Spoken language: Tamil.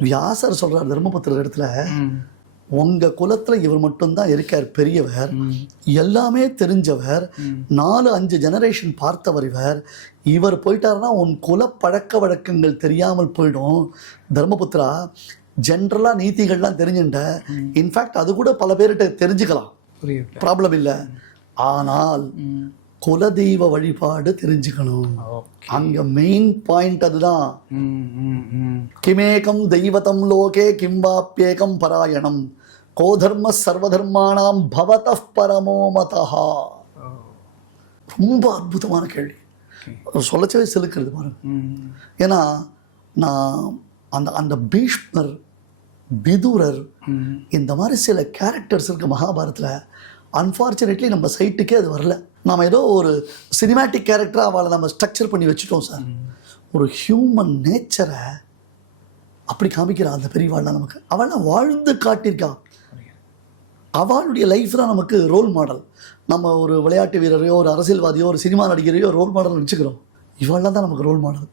வியாசர் சொல்றார் தர்மபுத்திர இடத்துல ம். உங்க குலத்துல இவர் மட்டும்தான் இருக்கார் பெரியவர். எல்லாமே தெரிஞ்சவர். நாலு அஞ்சு ஜெனரேஷன் பார்த்தவர் இவர். இவர் போயிட்டாருன்னா உன் குல பழக்க வழக்கங்கள் தெரியாமல் போயிடும். தர்மபுத்திரா ஜென்ரலா நீதிகள்லாம் தெரிஞ்சுட்ட இன்ஃபேக்ட் அது கூட பல பேர்கிட்ட தெரிஞ்சுக்கலாம். ப்ராப்ளம் இல்லை. ஆனால். குலதெய்வ வழிபாடு தெரிஞ்சுக்கணும். அங்க மெயின் பாயிண்ட் அதுதான். கிமேகம் தெய்வதம் லோகே கிம்பாப்யேகம் பராயணம். கோதர்ம சர்வதர்மானாம் பவத பரமோ மதா ஓ ரொம்ப அற்புதமான கேள்வி. சொல்லச்சவே சிலுக்கிறது பாருங்க. ஏன்னா நான் அந்த அந்த பீஷ்மர் பிதுரர் இந்த மாதிரி சில கேரக்டர்ஸ் இருக்கு மகாபாரத்தில். அன்ஃபார்ச்சுனேட்லி நம்ம சைட்டுக்கே அது வரல. நாம் ஏதோ ஒரு சினிமேட்டிக் கேரக்டராக அவளை நம்ம ஸ்ட்ரக்சர் பண்ணி வச்சுட்டோம் சார் ஒரு ஹியூமன் நேச்சரை அப்படி காமிக்கிறா அந்த பெரியவாள்லாம் நமக்கு. அவள்லாம் வாழ்ந்து காட்டியிருக்கா அவளுடைய லைஃப் தான் நமக்கு ரோல் மாடல் நம்ம ஒரு விளையாட்டு வீரரையோ ஒரு அரசியல்வாதியோ ஒரு சினிமா நடிகரையோ ரோல் மாடல் வச்சுக்கிறோம் இவள்லாம் தான் நமக்கு ரோல் மாடல்